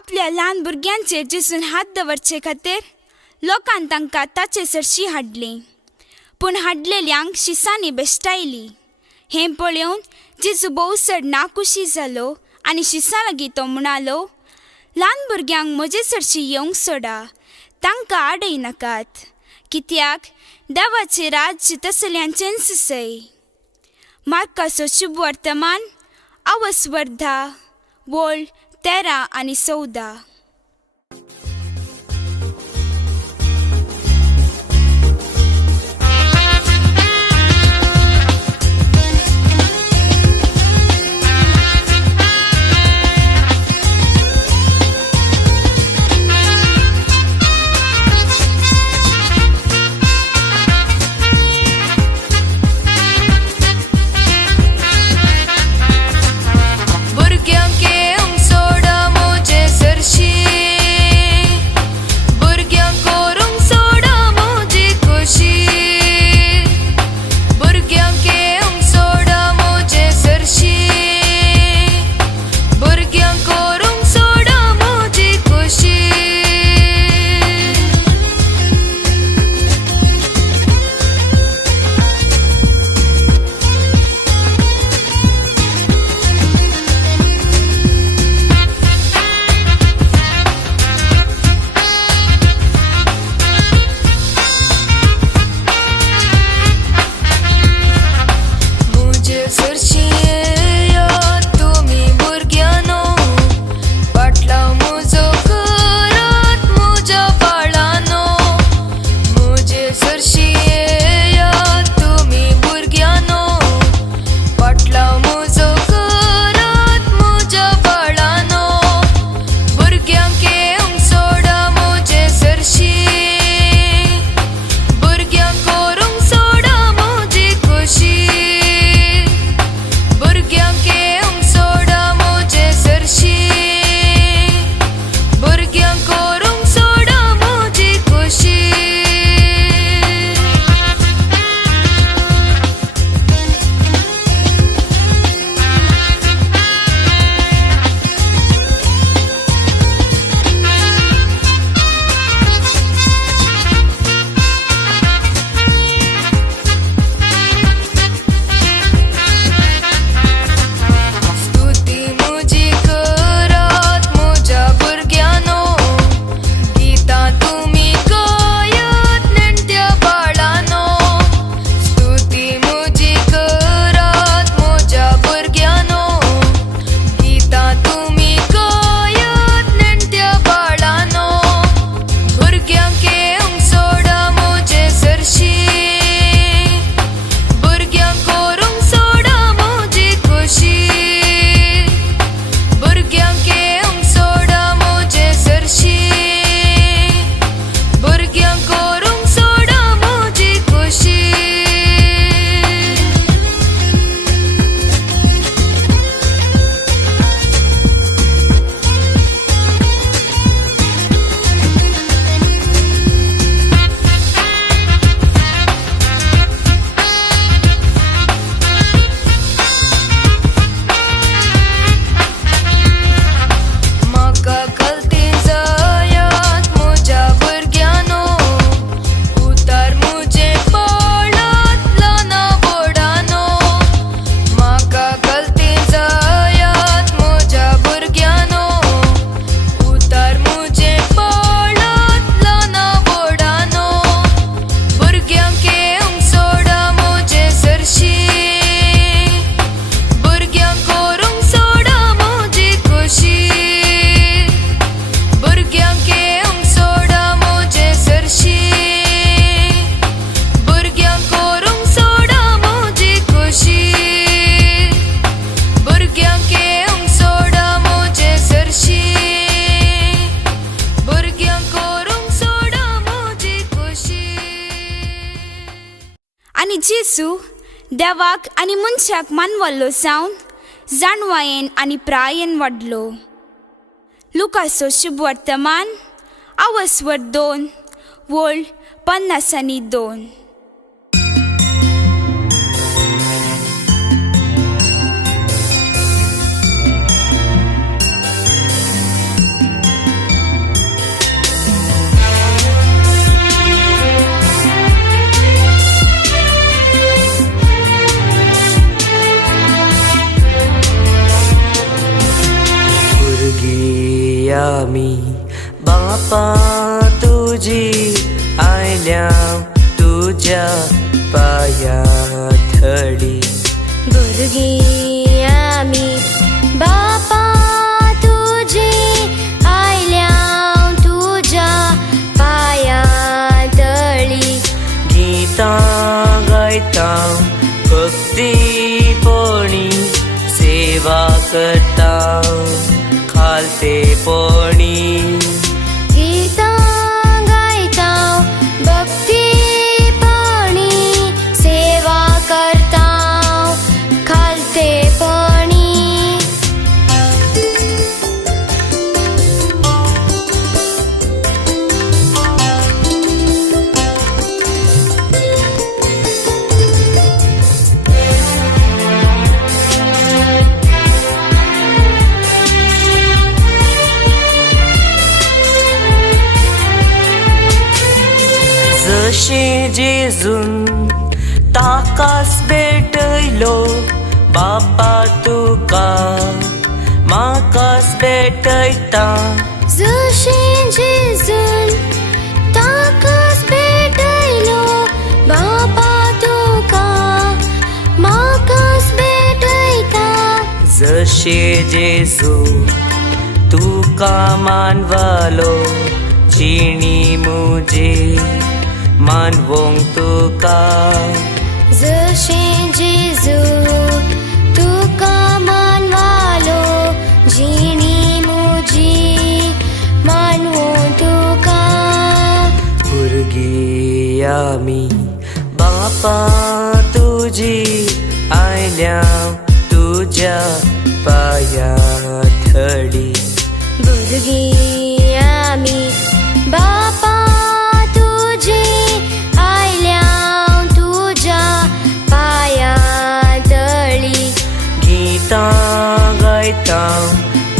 आपल्या ल्हान भुरग्यांचेर जेसून हात दवरचे खातीर लोकांन तांकां ताचे सरशी हाडली, पूण हाडलेल्यांक शिसांनी बेश्टायली. हें पळोवन जेजू भोव चड नाखुशी जालो आनी शिसां लागीं तो म्हणालो, ल्हान भुरग्यांक म्हजे सरशी येवंक सोडा, तांकां आडय नाकात, कित्याक देवाचें राज्य तसल्यांचें सुसय. मार्काचो शुभ वर्तमान अवस्वर्धा वोळ 13 आनी 14. आनी जेसू देवाक आनी मनशाक मानवल्लो जावन जाणवायेन आनी प्रायेन वाडलो. लुकाचो शुभ वर्तमान अवस्वर 2 वोळ 50 आनी 2. आमी बापा तुझी आयल्या तुझ्या पाया थडी भुरगीं आमी बापा तुझी आयल्या तुझ्या पाया तळी गीतां गायता भक्तीपोणी सेवा करता खालतेपोणी गीतां गायता भक्तीपणी सेवा करता खालतेपणी जशें जेजून ताकाच भेटयलो बापा तुका म्हाकाच भेटयता जशें जेजून ताकाच भेटयलो बापा तुका म्हाकाच भेटयता जशें जेजू तुका मानवालो जिणी मुजे मानवोंक तुका जशें जेजू तुका मानवालो जिणी मुजी मानवो तुका भुरगीं आमी बापा तुझी आयल्या तुझ्या पाया थडी भुरगीं आमी बापा तुझी आयल्या तुझ्या पाया तळी गीतां गायता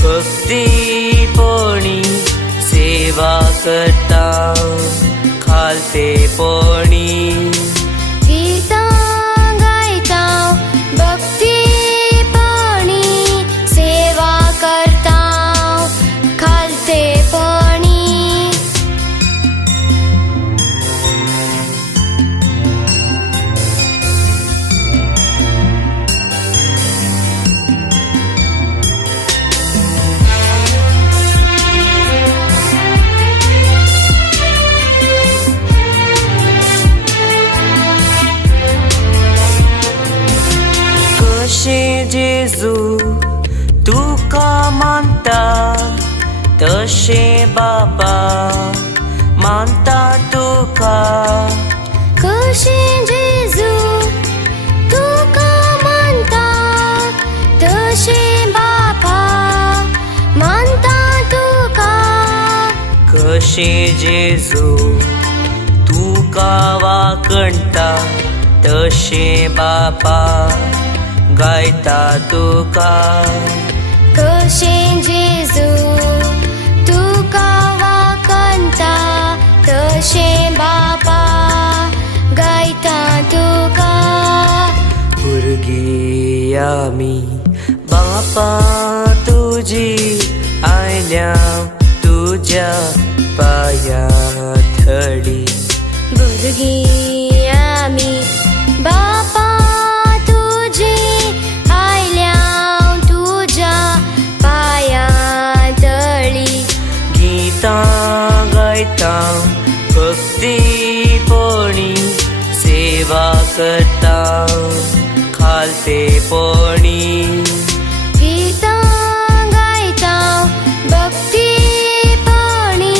भक्तीपोणी सेवा करता खालतेपोणी गीतां गायता भक्तीपणी सेवा करता खालतेपणी कशें जेजू तुका मानता तशें बापा मानता तुका कशें जेजू तुका मानता तशें बापा मानता तुका कशें जेजू तुका वाकणटा तशें बापा गायता तुका कशें जेजू तुका वाकणटा तशें बापा गायता तुका भुरगीं आमी बापा तुझी आयल्या तुझ्या पाया थडी भुरगीं आमी बापा तुझी आयल्या तुझ्या पाया तळी गीतां गायता भक्तीपोणी सेवा करता खालतेपोणी गीतां गायता भक्तीपणी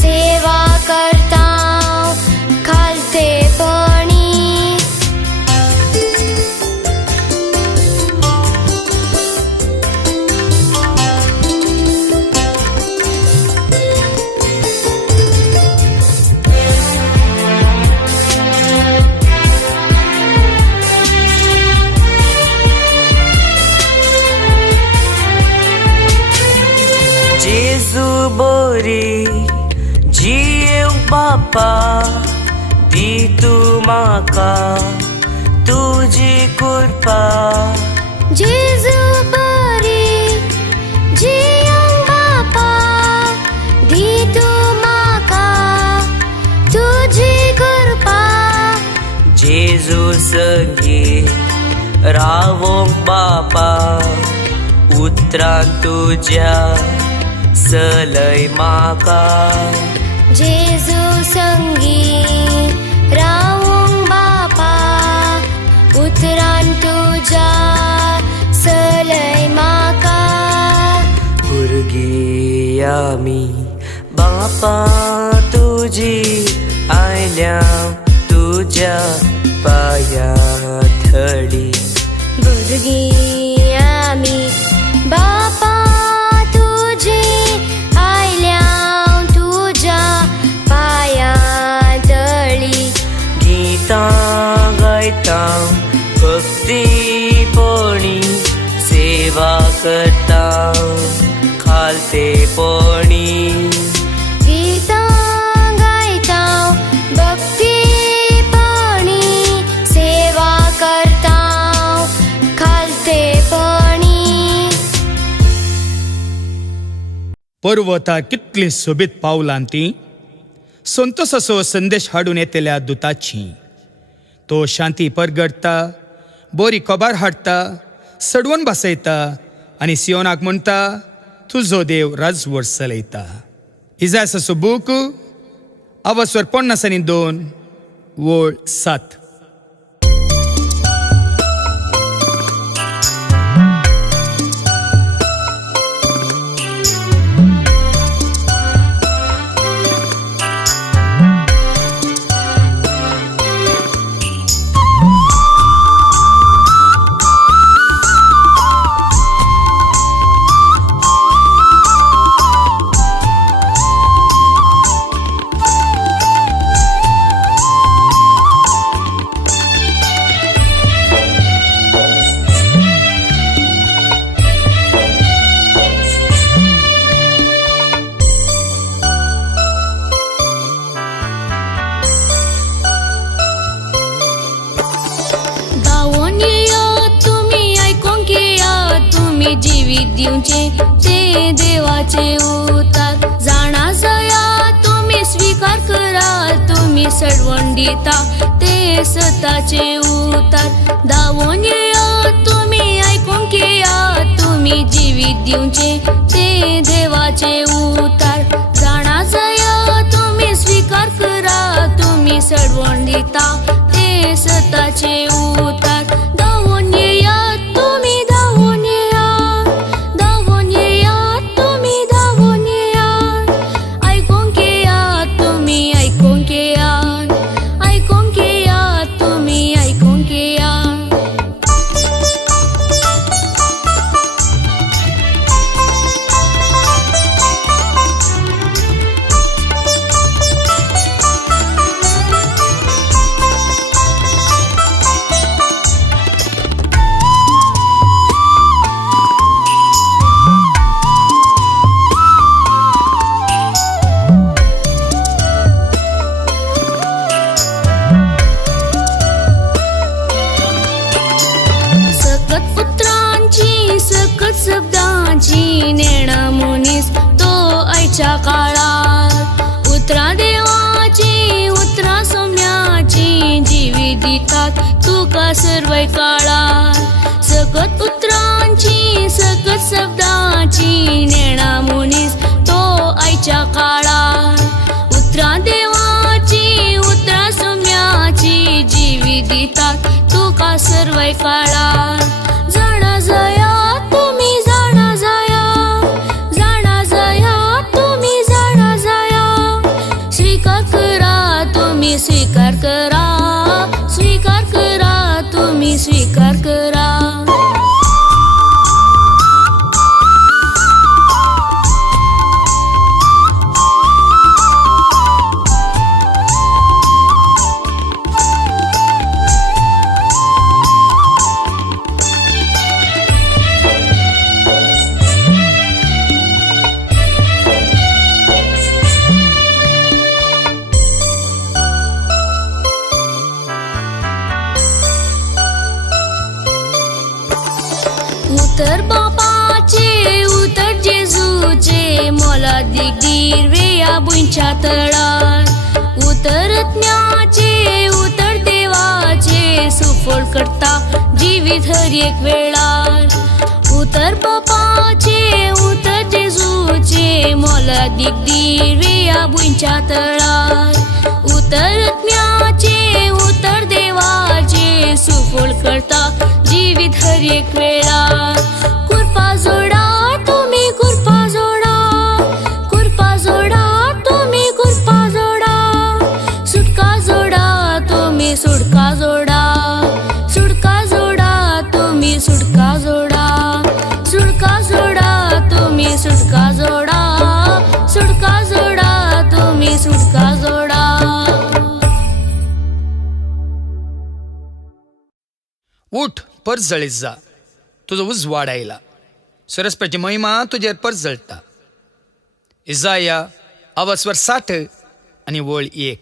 सेवा करता खालतेपणी जेजू बोरी जियेवंक बापा दी तूं म्हाका तुजी कृपा जेजू बरी जियेवंक बापा जेजू संगी रावोंक बापा उतरां तुज्या सलय म्हाका जेजू संगी रावूंक बापा उतरान तुज्या सलय म्हाका भुरगीं आमी बापा तुजी आयल्या तुज्या पाया थडी भुरगीं आमी बापा तुजी आयल्या तुज्या पाया तळी गीतां गायता भक्तीपणी सेवा करता खालतेपणी गीतां गायता भक्तीपणी सेवा करता खालतेपणी पर्वता कितली सोबीत पावलां ती संतोषाचो संदेश हाडून येतल्या दुताची तो शांती परगडता बरी कोबार हाडटा सडवून बसयता आनी सियोनाक म्हणटा तुजो देव राजवट चलयता इजायासाचो बूक अवस्वर 52 वळ 7 जीवित दिवचे ते देवाचे उतार जाणा जया तुम्ही स्वीकार करा तुम्ही सडवण दिता ते सताचे उतार धावून येया तुम्ही ऐकून घेया तुम्ही जीवित दिवचे ते देवाचे उतार जाणा जया तुम्ही स्वीकार करा तुम्ही सडवण दिता ते सताचे उतार धावून येया तुम्ही धावून शब्दांची नेणा मुनीस तो आयच्या काळार उतरा देवाची उतरा सोम्याची जीवी दितात तुका सर्वय काळार सकत उतरांची सकत शब्दांची नेणा मुनीस तो आयच्या काळार उतरा देवाची उतरा सोम्याची जीवी दितात तुका सर्वय काळार जाणा जया तुम्ही जाणा जया तुम्ही जाणा जया स्वीकार करा तुम्ही स्वीकार करा स्वीकार करा तुम्ही स्वीकार करा उतर बापाचे उतर जेजूचे मोला दिगदीर वेया बुंच्या तळार उतर ज्ञाचे उतर देवाचे सुफळ करता जिवीत हर एक वेळार. उतर बापाचे उतर जेजूचे मोला दिग्दिर्वे या बुंच्या तळार. उतर आत्म्याचे उतर देवाचे सुफळ करता जिवीत हर एक वेळार. कृपा जोडा तुम्ही कृपा जोडा, कृपा जोडा तुम्ही कृपा जोडा. सुटका जोडा तुम्ही सुटका जोडा, सुटका जोडा तुम्ही सुटका जोडा. सुटका जोडा तुम्ही सुटका जोडा, सुटका जोडा तुम्ही सुटका जोडा. उठ परस जळीत जा, तुझो उजवाड आयला. सरस्वतीची महिमा तुझेर परस जळटा. इजाया अवस्वर 60 आणि वळ 1.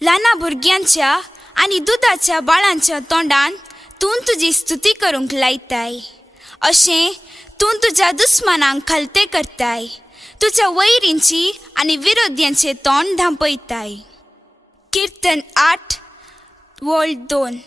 ल्हाना भुरग्यांच्या आनी दुदाच्या बाळांच्या तोंडान तूं तुजी स्तुती करूंक लायताय. अशें तूं तुज्या दुस्मानांक खलते करताय. तुझ्या वैरींची आणि विरोध्यांचे तोंड धांपयताय. कीर्तन 8:2.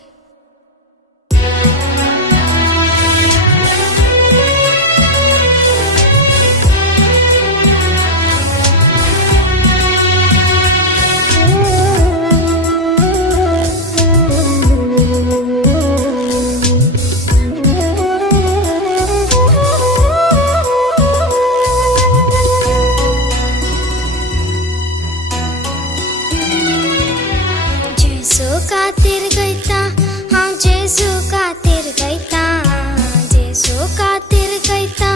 खातीर गयता हांव जेजू खातीर गयता. जेजू खातीर गयता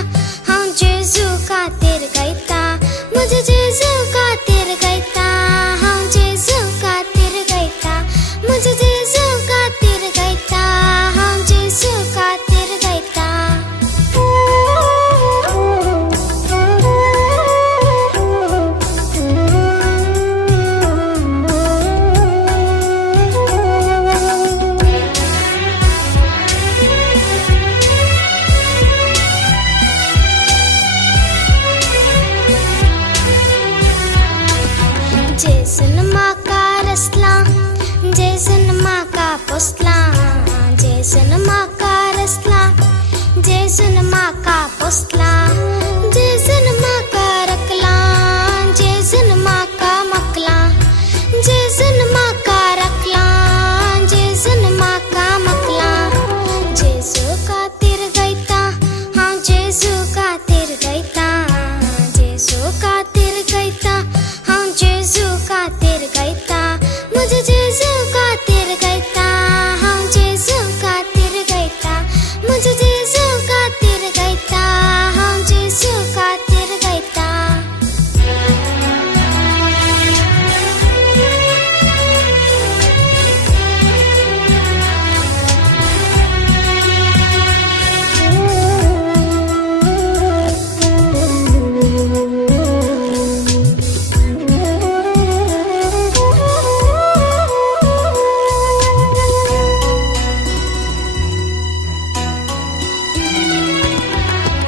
हांव जेजू खातीर गयता. म्हज्या जेजू खातीर गयता हांव जेजू खातीर गयता. म्हज्या जेजू खातीर गयता हांव जेजू खातीर गयता. जेजून म्हाका रचला, जेजून म्हाका पोसला. जेजून म्हाका रचला, जेजून म्हाका पोसला. जेजून म्हाका रकला, जेजून म्हाका मकला. जेजून म्हाका रकला, जेजून म्हाका मकला. जेजू खातीर गयता हांव जेजू खातीर गयता. जेजू खातीर गयता हांव जेजू खातीर गयता. म्हज्या जेजू खातीर गयता हांव जेजू खातीर गयता. म्हज्या जेजू खातीर गयता हांव जेजू खातीर गयता.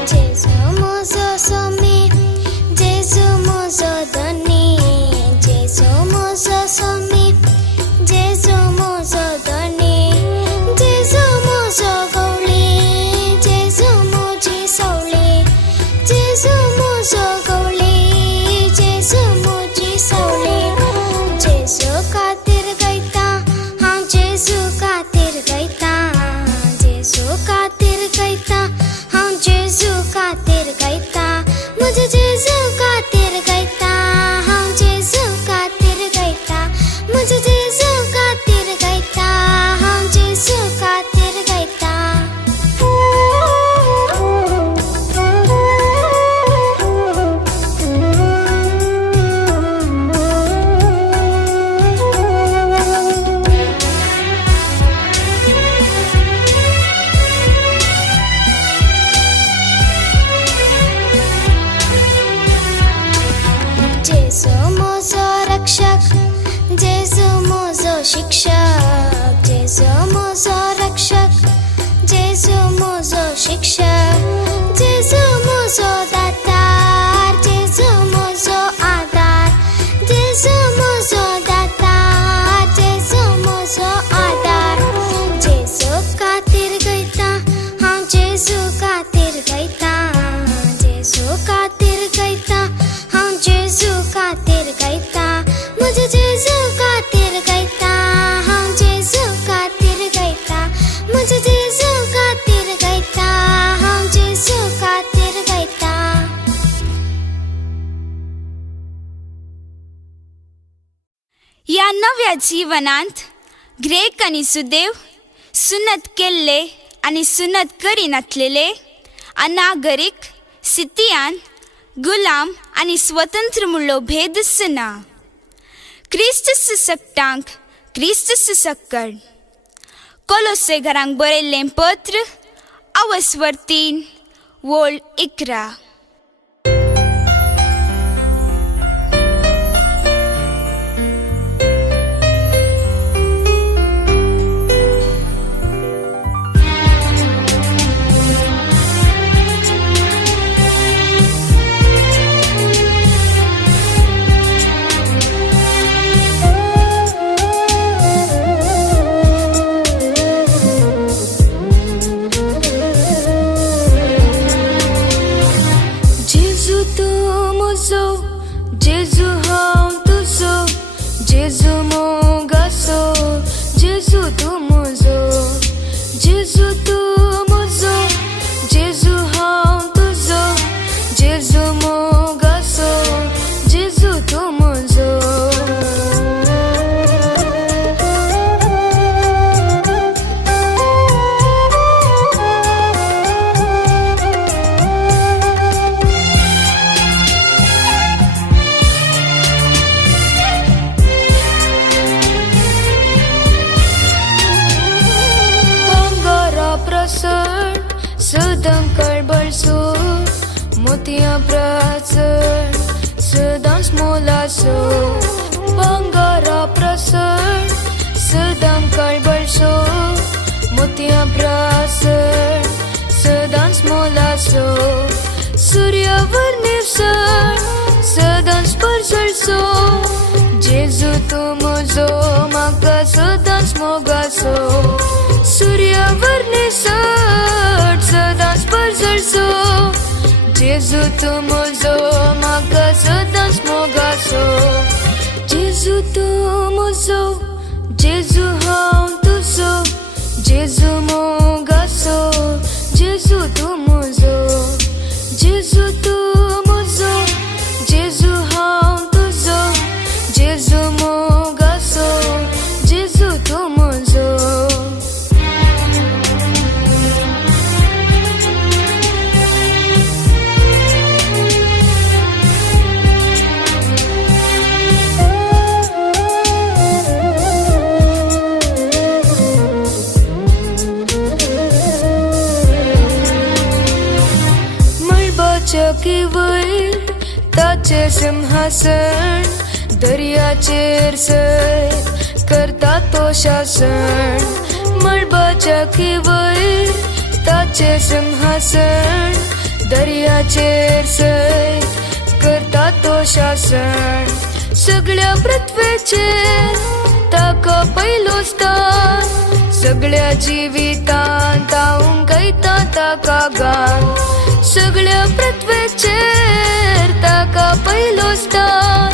जेजू म्हजो स्वामी, जेजू म्हजो धनी. जेजू म्हजो स्वामी, जेजू म्हजो धनी. जेजू म्हजो गवळी, जेजू म्हजी सवळी. जेजू म्हजो गवळी, जेजू म्हजी सवळी. जेजू खातीर गयता हांव जेजू खातीर गयता. जेजू खातीर गयता हांव जेजू खातीर गयता. म्हज्या जेजू खातीर गयता हांव जेजू खातीर गयता. म्हज्या जेजू खातीर गयता हांव जेजू खातीर गयता. जेजू म्हजो रक्षक, जेजू म्हजो शिक्षक. जेजू म्हजो रक्षक, जेजू म्हजो शिक्षक. जेजू म्हजो दातार, जेजू म्हजो आदार. जेजू म्हजो दातार, जेजू म्हजो आदार. जेजू खातीर गयता हांव जेजू खातीर गयता. जेजू खातीर गयता हांव जेजू खातीर गयता. म्हज्या जेजू खातीर गयता हांव जेजू खातीर गयता. म्हज्या जेजू खातीर गयता हांव जेजू खातीर गयता. या नव्या जिवनांत ग्रेक आनी सुदैव, सुन्नत केल्ले आनी सुन्नत करिनासलेले, अनागरीक, सितियान, गुलाम आनी स्वतंत्र म्हणलो भेद ना. क्रिस्त ससक्तांक क्रिस्त ससक्कड. कोलोसे घरांक बरयल्लें पत्र, अवस्वर 3:11. सदां कळबळसो मोतिया प्रचड सदांच मोलाचो भांगारा प्रसड सदां कळबळसो मोतिया प्रचड सदांच मोलाचो सूर्यावर निसळ सदांच परजळचो जेजू तूं म्हजो म्हाका सदांच मोगाचो सूर्यावर निसळ सदांच परजळचो जेजू तूं म्हजो म्हाका सदांच मोगाचो जेजू तूं म्हजो जेजू हांव तुजो जेजू मोगाचो जेजू तूं म्हजो जेजू तूं म्हजो जेजू हांव तुजो जेजू मोगाचो जेजू तूं म्हजो चकी वयर ताचें सिंहासन दर्याचेर सैर करता तो शासन मळबाच्या वयर ताचें सिंहासन दर्याचेर सैर करता तो शासन सगळ्या पृथ्वेचेर ताका पयलो स्थान सगळ्या जिवितांत तावूंक गायता ताका गान सगळ्या पृथ्वेचेर ताका पयलो स्थान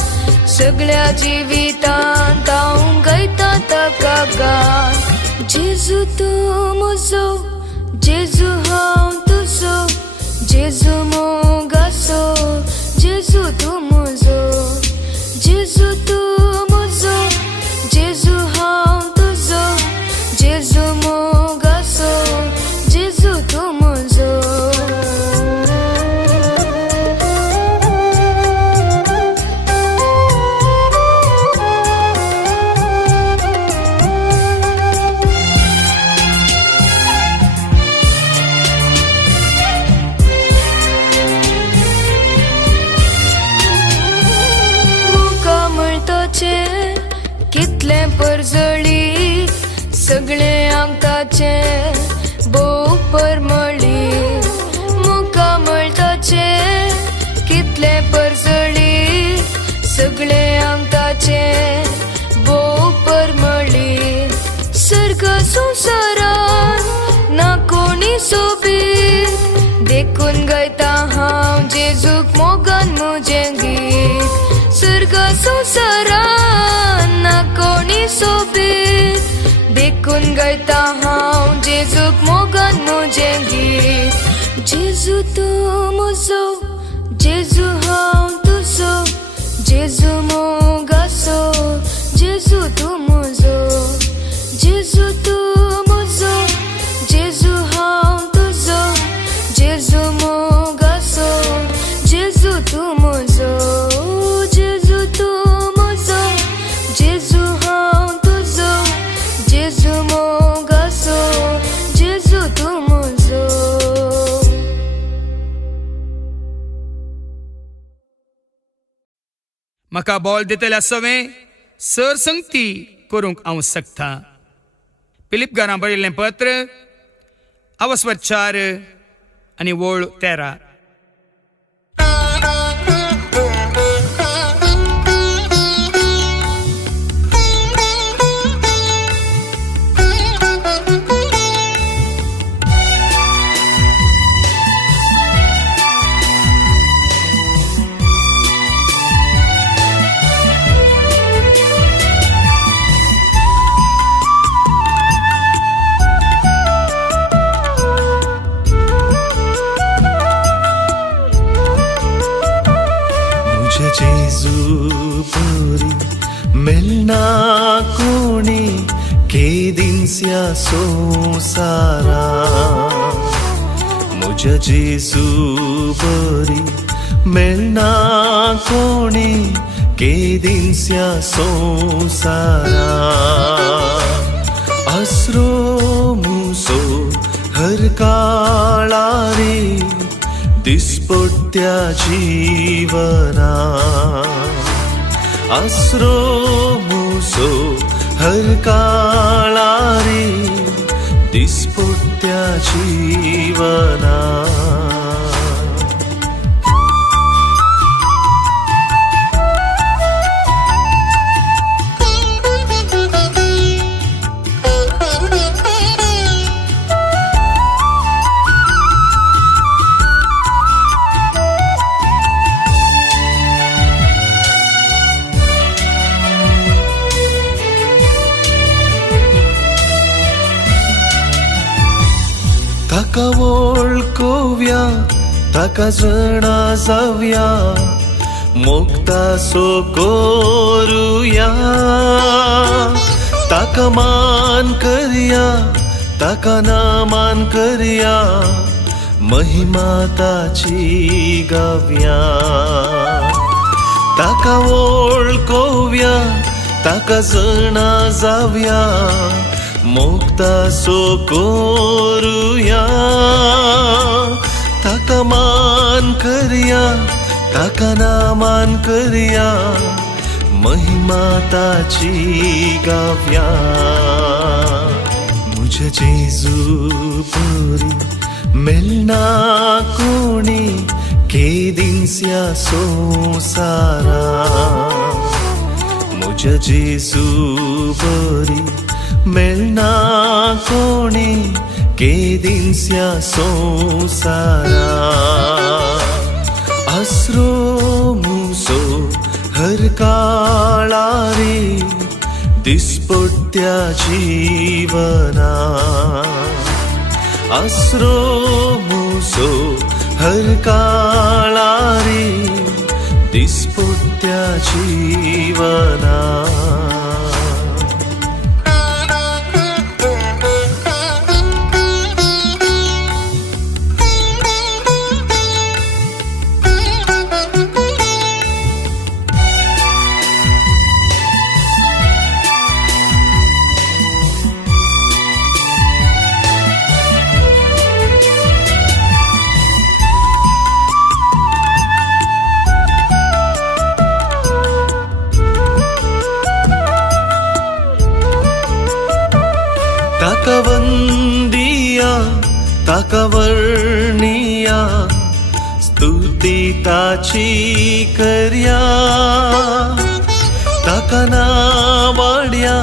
सगळ्या जिवितांत हांव गायता ताका गान जेजू तूं म्हजो जेजू हांव तुजो जेजू मोगाचो जेजू तूं म्हजो जेजू तूं म्हजो जेजू हांव तुजो जेजू मोगाचो जेजू तूं म्हजो कितले परजळी सगळे आमकाचे भोव परमळी मुका मळटाचे कितले परजळी सगळे आमकाचे भोव परमळी सर्ग संवसारान ना कोणी सोबीत देखून गायता हांव जेजूक मोगान म्हजें गीत सर्ग संवसारान ना कोणी सोबीत देखून गायता हांव जेजूक मोगान म्हजें गीत जेजू तूं म्हजो जेजू हांव तुजो जेजू मोगाचो जेजू तूं म्हजो जेजू तूं म्हजो जेजू हांव तुजो जेजू मोगाचो जेजू तूं म्हजो जेजू तूं म्हजो जेजू हांव तुजो जेजू मोगाचो जेजू तूं म्हजो म्हाका बॉल दितल्या सवें सरसंगती करूंक हांव शकता फिलिप घरां बरयल्लें पत्र अवस्वर 4 आनी वळ 13 जेजू परी मिलना कोणी केदिन्स्या संवसारा म्हज्या जेजू परी मिलना कोणी केदिन्स्या संवसारा आसरो मुसो हर काळा दिसपट्ट्या जीवना आसरो मुसो हर काळारी दिसपट्ट्या जीवना ताका वळखुया ताका जणा जावया मोगता सो करुया ताका मान करया ताका नामान करया महिमा ताची गावया ताका वळखुया ताका जणा जावया मोगता सो करुया ताका मान करया ताका नामान करया महिमा ताची गावया मुझे जेजू परी मिलना कोणी केदिन्स्या संसारा मुझे जेजू परी मिलना कोणी केदिन्स्या संसारा आसरो मुसो हर काळारी दिसपट्ट्या जीवना आसरो मुसो हर काळारी दिसपट्ट्या जीवना ताका वंदिया ताका वर्णिया स्तुती ताची करया ताका नावाड्या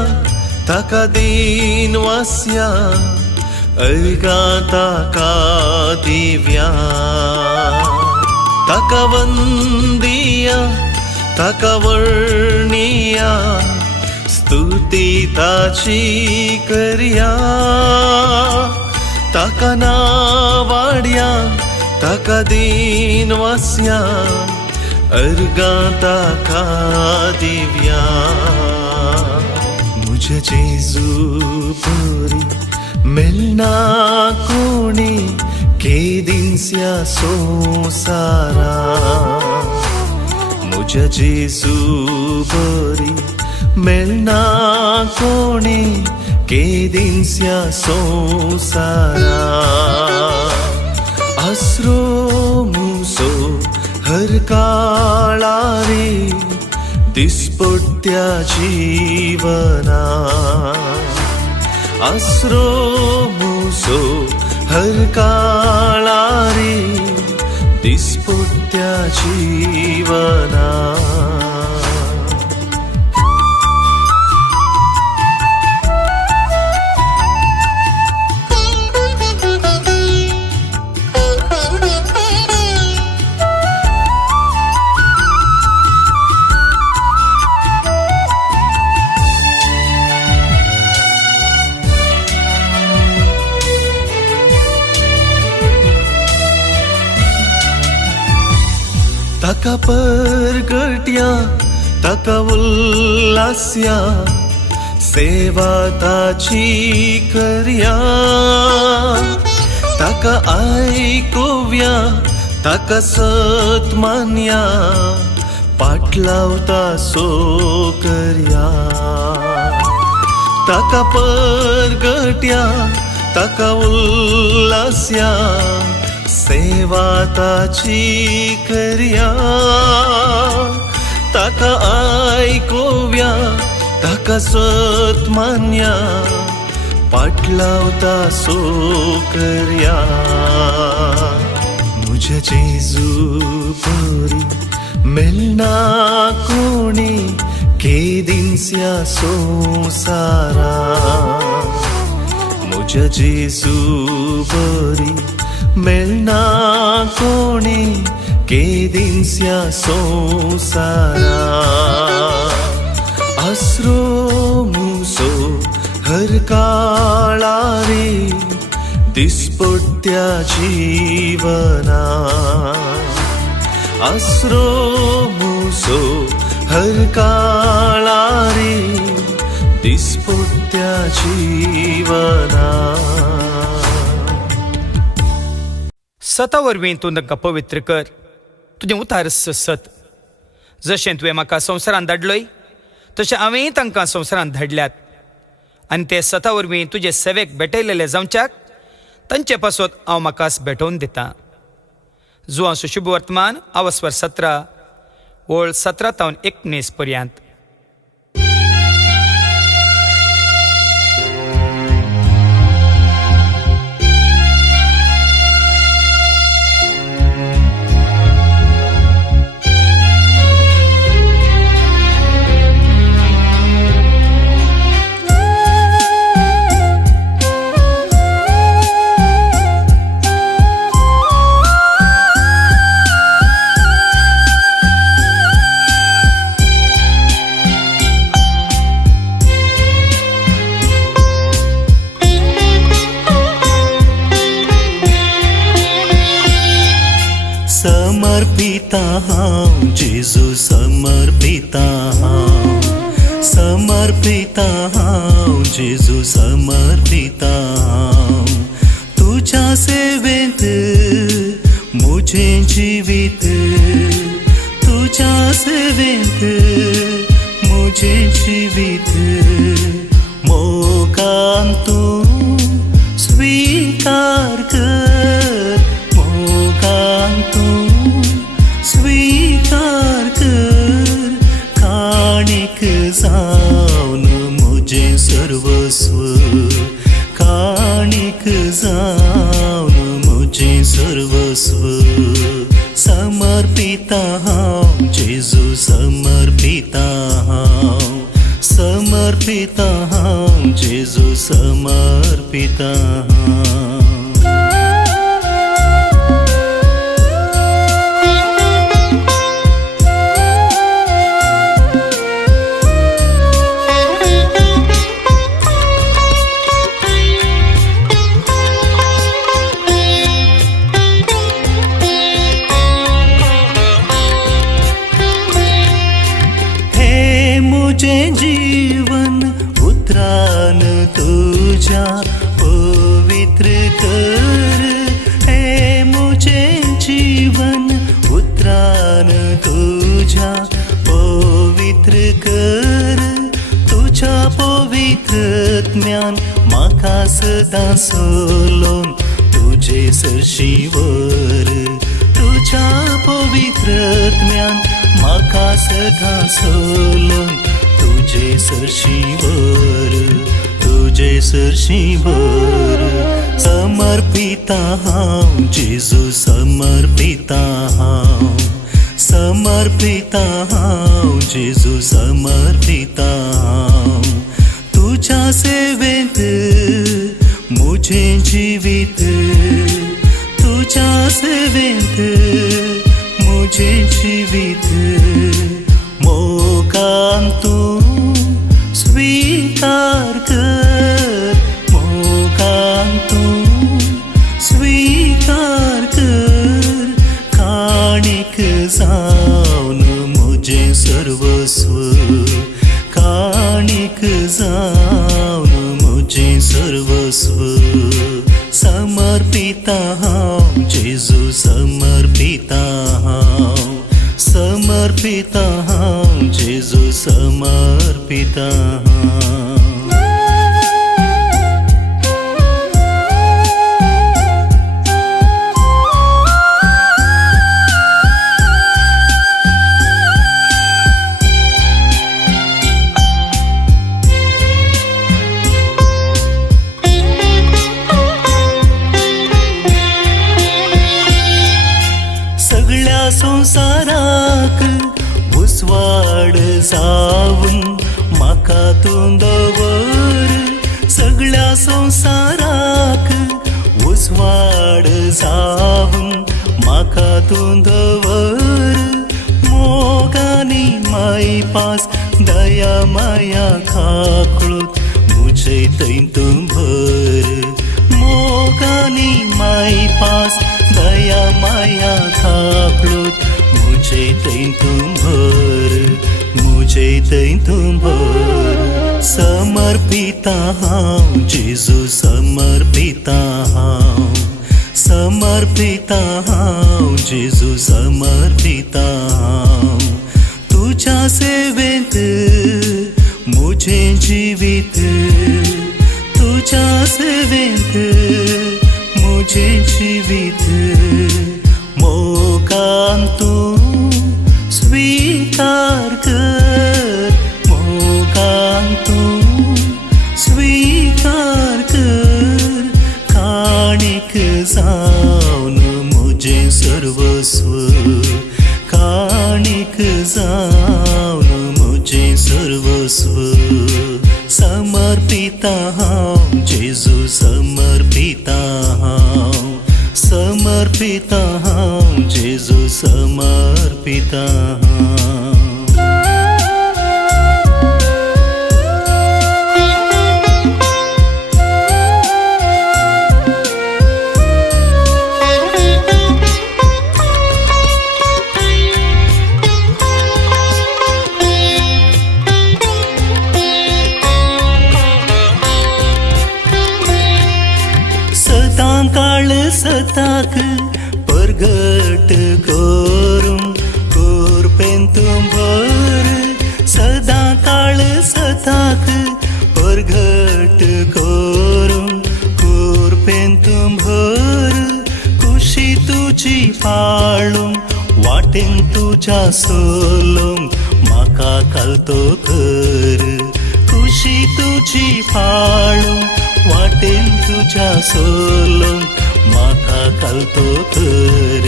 ताका दीनवास्या अर्गा ताका दिव्या ताका वंदिया ताका वर्णिया स्तुती ताची करया ताका नावाड्या ताका दीनवास्या अर्गा ताका दिव्या मुझे जेजू परी मिलना कोणी केदिन्स्या संसारा मुझे जेजू परी मिलना कोणी केदिन्स्या संसारा आसरो मुसो हर काळारी दिसपट्ट्या जीवना आसरो मुसो हर काळारी दिसपट्ट्या जीवना ताका परगट्या ताका उल्हास्या सेवा ताची करया ताका आयकुव्या ताका सत्मान्या पाटलावता सो करया ताका परगट्या ताका उल्हास्या सेवा ताची करया ताका आयकोव्या ताका सत मान्या पाटलावता सो करया मुझे जेजू बरी मिलना कोणी केदिनस्या संसारा मुझे जेजू बरी मिलना कोणी केदिनस्या संसारा आसरो मुसो हर काळा रे दिसपट्ट्या जीवना आसरो मुसो हर काळा रे दिसपट्ट्या जीवना सता वरवीं तूं तांकां पवित्र कर तुजें उतारस सत जशें तुवें म्हाका संवसारांत धाडलोय तशें हांवेंय तांकां संवसारांत धाडल्यात आनी ते सता वरवीं तुजे सेवेक भेटयलेले जावच्याक तांचे पासत हांव म्हाका भेटोवन दितां जुआंसो शुभ वर्तमान आवस्वर 17 ओळ 17 ते 19 पर्यंत. समर्पिता हांव जेजू समर्पिता हांव समर्पिता हांव जेजू समर्पिता हांव तुझ्या सेवेंत मुझें जिवीत तुझ्या सेवेंत मुझें जिवीत मोगान तूं स्वीकार कर मोगान तूं स्वीकार कर काणीक जावन मुझें सर्वस्व काणीक जावन मुझें सर्वस्व समर्पिता हांव जेजू समर्पिता हांव समर्पिता हांव जेजू समर्पिता हांव. मुझे जीवन उतरान तुझा पवित्र कर हे मुझे जीवन उतरान तुझा पवित्र कर तुझा पवित्र ज्ञान म्हाका सदां सोलोन तुझे सरशीवर तुझा पवित्र ज्ञान म्हाका सदां सोलोन तुझे सरशीवर तुझे सरशीवर समर्पिता हांव जेजू समर्पिता हांव समर्पिता हांव जेजू समर्पिता हांव तुझ्या सेवेंत मुझें जिवीत तुझ्या सेवेंत मुझें जिवीत मोगान तूं स्वीकार कर मोगान तूं स्वीकार कर काणीक जावन मुझें सर्वस्व काणीक जावन मुझें सर्वस्व समर्पिता हांव जेजू समर्पिता हांव समर्पिता हांव जेजू समर्पिता हांव. माकातून दवर सगळ्या संसाराक उजवाड जावन माकातून दवर मोगानी माई पास दया माया खाकळूत मुझे तैन तुम भर मोगानी माई पास दया माया खाकळूत मुझे तैन तुम भर मुझे तैन तुम भर समर्पिता हांव जेजू समर्पिता हांव समर्पिता हांव जेजू समर्पिता हांव तुझ्या सेवेंत मुझे जिवीत तुझ्या सेवेंत मुझे जिवीत मोगान तूं स्वीकार कर मोगान तूं स्वीकार कर काणीक जावन मुझे सर्वस्व काणीक जावन मुझे सर्वस्व समर्पिता हांव जेजू समर्पिता हांव समर्पिता हांव जेजू समर्पिता हांव सताक परगट करून कोरपेन तुम भर सदा काळ सताक परगट करून कोरपेन तुम भर कुशी तुझी पाळून वाटेन तुझ्या सोलूंक म्हाका घालतो कर कुशी तुझी पाळून वाटेन तुझ्या सोलूंक म्हाका घालतो कर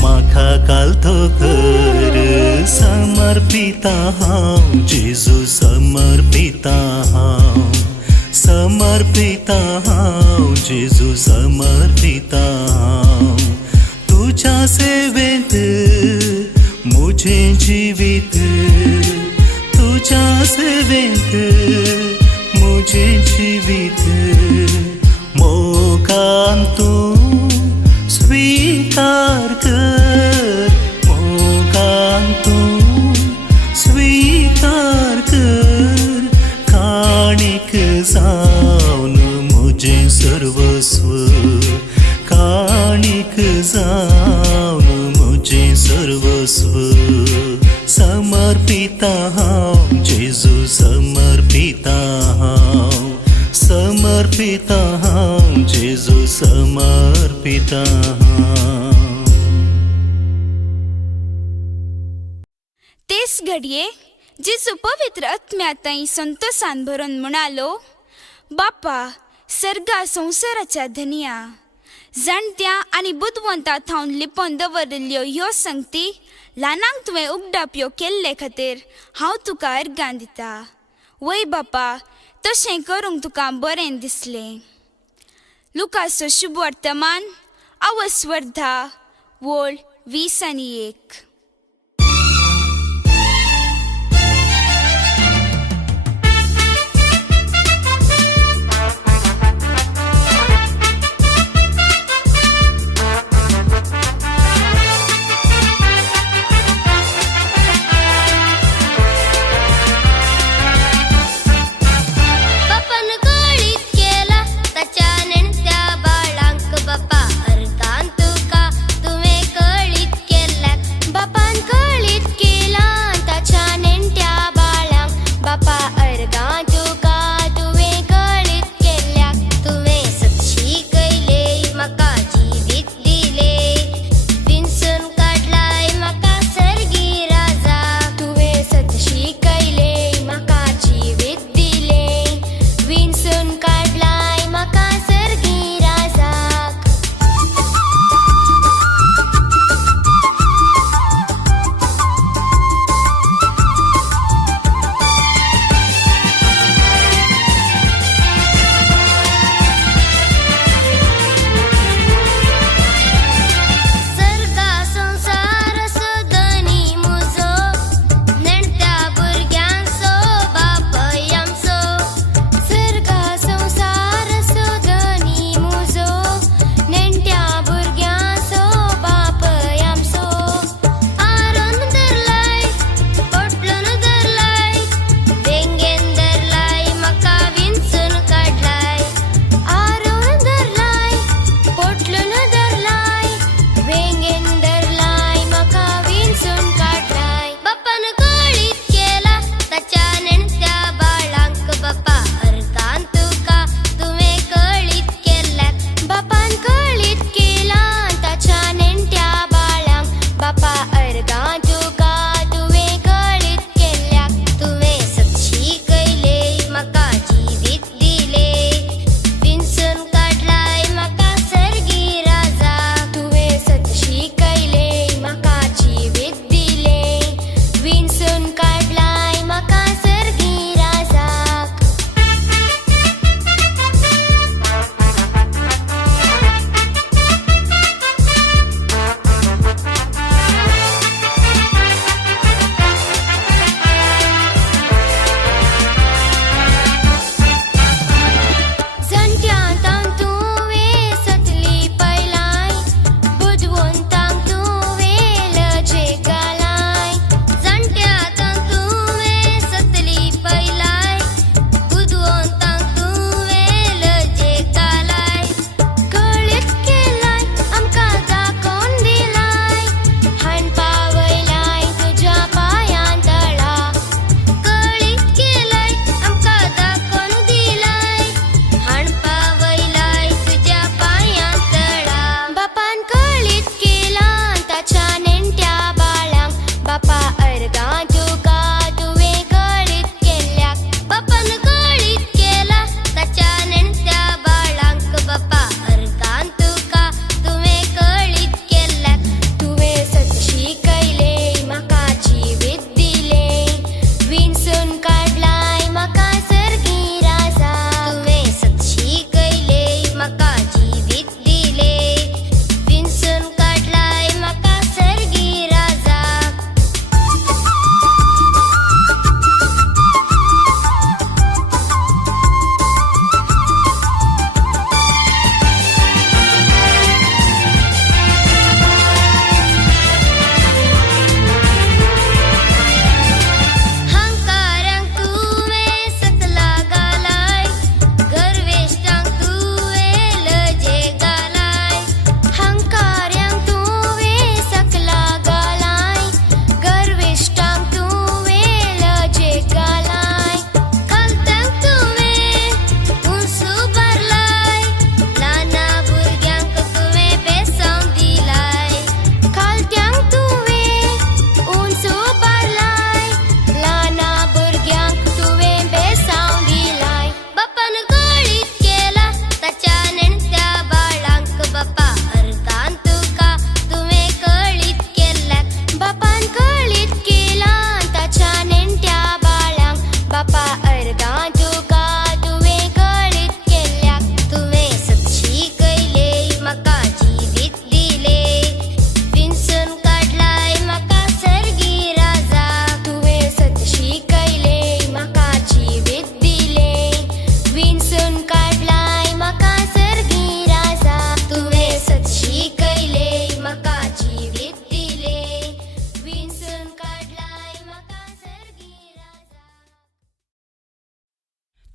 म्हाका घालतो कर समर्पिता हांव जेजू समर्पिता हांव समर्पिता हांव जेजू समर्पिता हांव तुझ्या सेवेंत मुझे जिवीत तुझ्या सेवेंत मुझे जिवीत मोगान तूं स्वीकार कर मोगान तूं स्वीकार कर काणीक जावन मुझे सर्वस्व काणीक जावन मुझे सर्वस्व समर्पिता हांव जेजू समर्पिता हांव समर्पिता हांव जेजू समर्पिता हांव तेच घडये जेजू पवित्र आत्म्याताई संतोषान भरून म्हणालो बापा सर्गा संवसाराच्या धनिया जाणट्या आनी बुदवंता थावन लिपोवन दवरिल्ल्यो ह्यो संगती ल्हानांक तुवें उगडाप्यो केल्ले खातीर हांव तुका अर्गां दिता वय बापा तशें करूंक तुका बरें दिसलें लुकाचो शुभ वर्तमान अवस्वर्धा वोळ 20:1 बापा अर्गान तुका तुवें कळीत केल्यात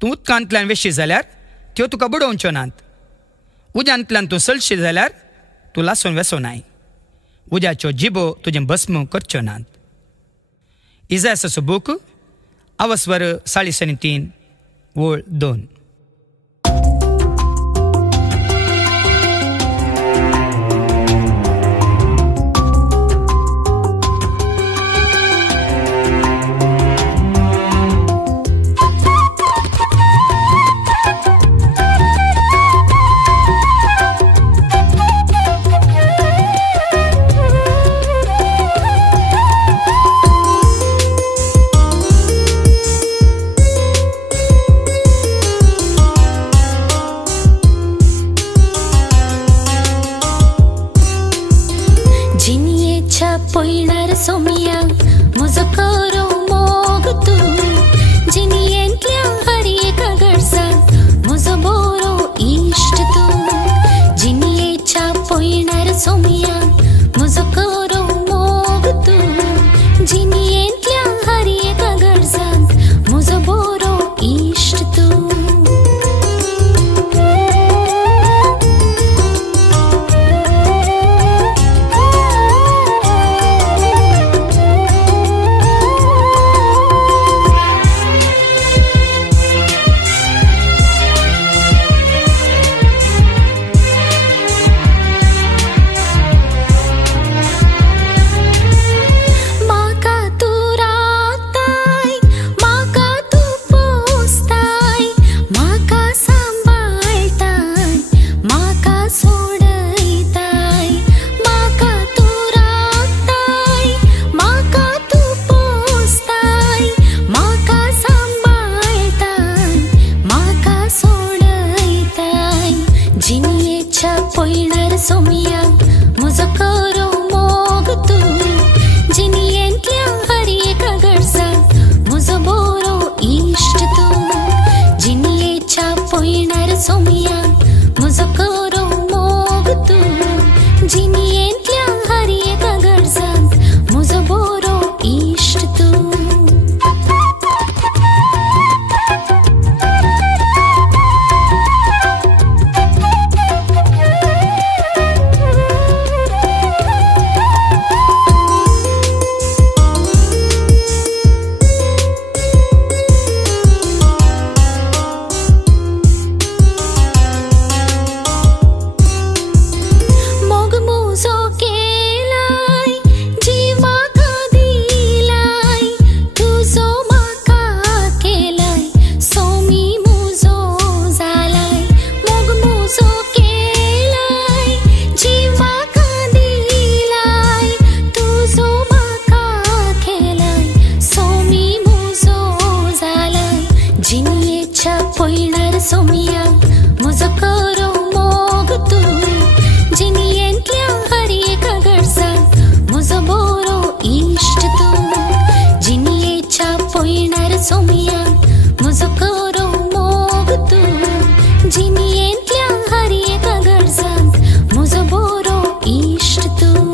तूं उदकांतल्यान वेशी जाल्यार त्यो तुका बुडोवच्यो नात. उज्यांतल्यान तूं सलशी जाल्यार तूं लासून वेसोनाय. उज्याच्यो जिबो तुजें भस्म करच्यो नात. इजायासाचो बूक 43 वोळ 2. जिनियेच्या पयणार सोमिया म्हजो करो मोग तूं. जिनियेंतल्या हर एका गरजाक म्हजो बरो इश्ट तूं. जिनियेच्या पयणार सोमिया म्हजो करो मोग तूं. जिनियेंतल्या हर एका गरजाक म्हजो बरो इश्ट तूं. सोमिया म्हजो करो मोग तूं. जिनियेंतल्या हर एका गरजाक म्हजो बरो इश्ट तूं. जिनियेच्या पयणार सोमिया म्हजो करो मोग तूं. जिनियेंतल्या हर एका गरजाक म्हजो बरो इश्ट तूं. पयणार सोमिया म्हजो करो मोग तूं. जिनियेंतल्या हर एका गरजाक म्हजो बरो इश्ट तूं. जिनियेच्या पयणार सोमिया म्हजो करो मोग तूं. जिनियेंतल्या हर एका गरजाक म्हजो बरो इश्ट तूं.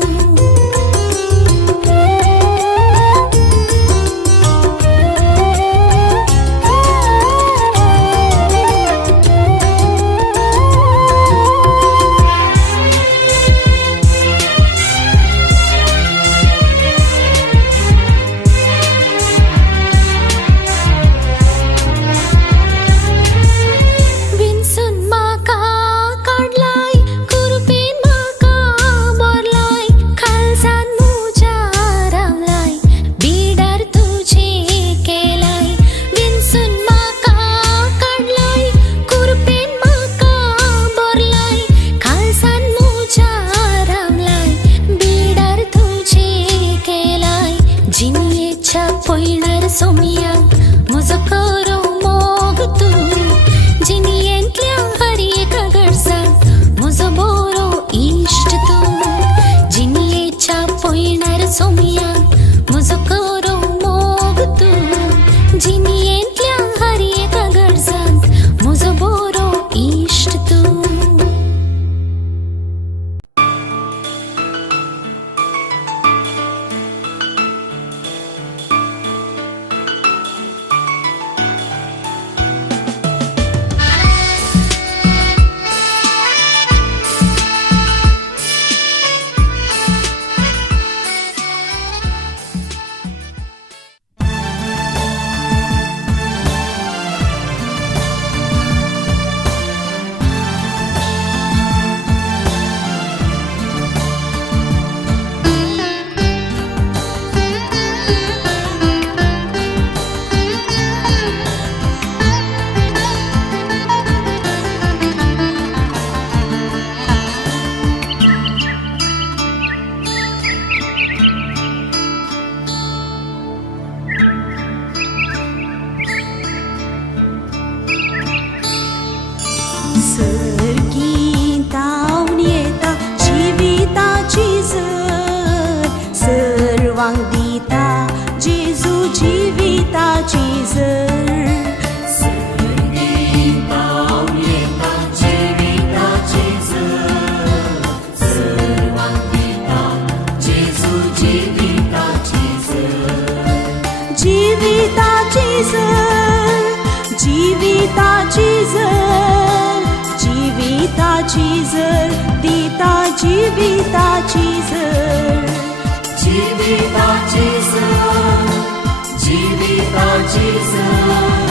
पयणार सोमिया म्हजो करो मोग तूं. जिनियेंतल्या हर एका गरजाक म्हजो बरो इश्ट तूं. जिनियेच्या पयणार सोमिया म्हजो करो मोग तूं. जिनियेंतल्या हर एका गरजाक म्हजो बरो इश्ट तूं. झर जीविताची झर जीविताची झर दिता जीविताची झर जीविताची झर जीविताची झर